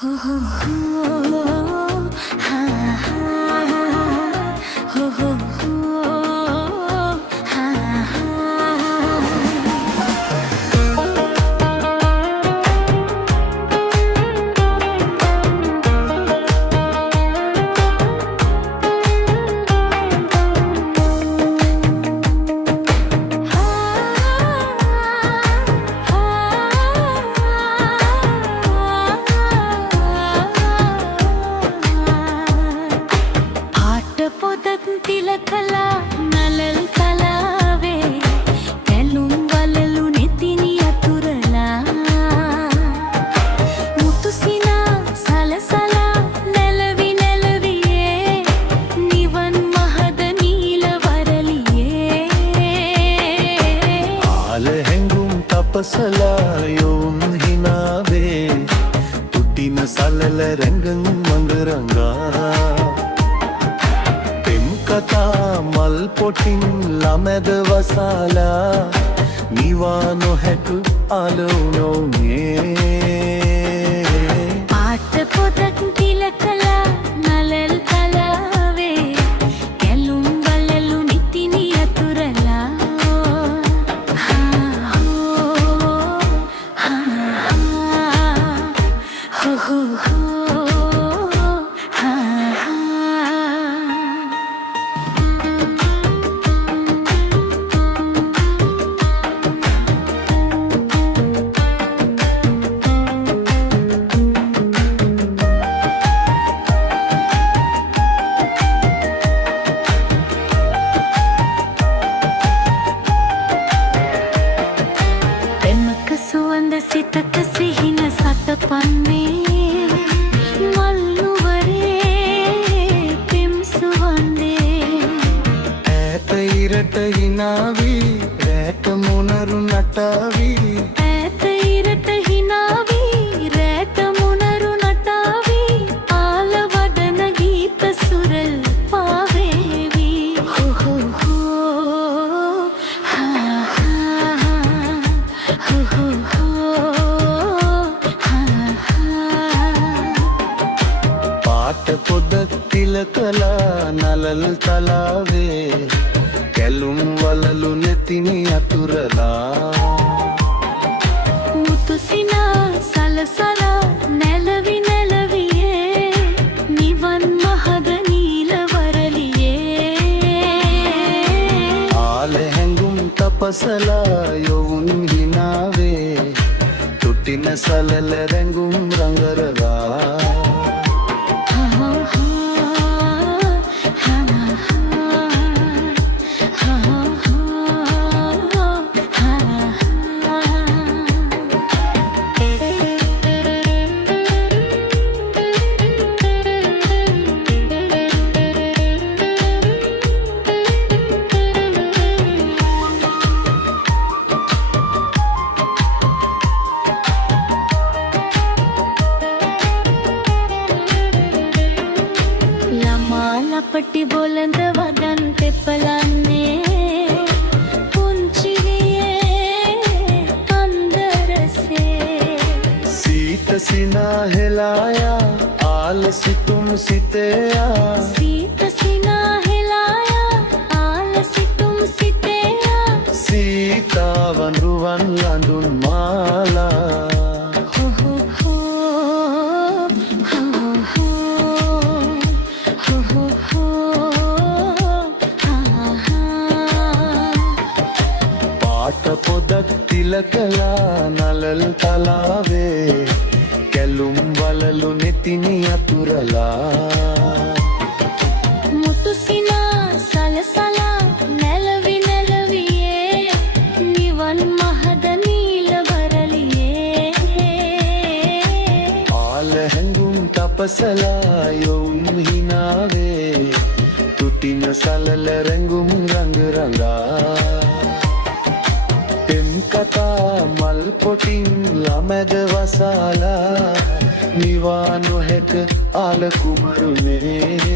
ho ho ho ha ha ho ho ho ha ha तिलकला नलल तलावे कैलुम वललु नेतिनी अतुरला मुतुसिना सलसला नेलवि नेलविये निवन महद नील वरलिये आल हेंगुम तपसला योम हिनावे तुटिन सलल रंगं मंगरंगा कथा मल Potin लमेद वसाला Niwano हेतु आलोनो ने आट पोतक तिलकला नलल तलावे कैलुम वललु नितिनी अतुरला हा हो हा हो हो हो සිතක සිහින සතපන්නේ මල්නුවරේ පිම්සුවන්නේ ඈත ඉරට හිනාවී රැට මොනරු නටාවී ඈත ඉරට හිනාවී රැට මොනරු නටාවී ආල වඩන ගීත සුරල් පාවේවී හෝ හෝ හෝ හා හා හෝ හෝ පොදක් තිලකලා නලල් තලාවේ කැලුම් වලලු නැතිනි අතුරලා මුතුසිනා සලසලා නැලවි නැලවියේ නිවන් මහද නීල වරලියේ ආල හැඟුම් තපසලා යොවුන් හිනාවේ තුටින සලල රැඟුම් රංගරලා ලපටි බොළඳ වදන් තෙපලන්නේ පුංචිවියේ අන්දරසේ සීත සිනාහෙලායා ආල සිතුම් සිතයා සීත සිනාහෙලායා ආල සිතුම් සිතයා සීතාවන් රුවන් ලඳුන් මාලා පොදක් තිලකලා නලල් තලාවේ කැලුම් වලලු නැතිනි අතුරලා මුතුසිනා සලසලා නැලවි නැලවියේ නිවන් මහද නීල වරලියේ ආල හැඟුම් තපසලා යොවුන් හිනාවේ තුටින සලල රැඟුම් රංගරංගා කතා මල් පොටින් ළමැද වසාලා නිවා නොහැක ආල කුමරුනේ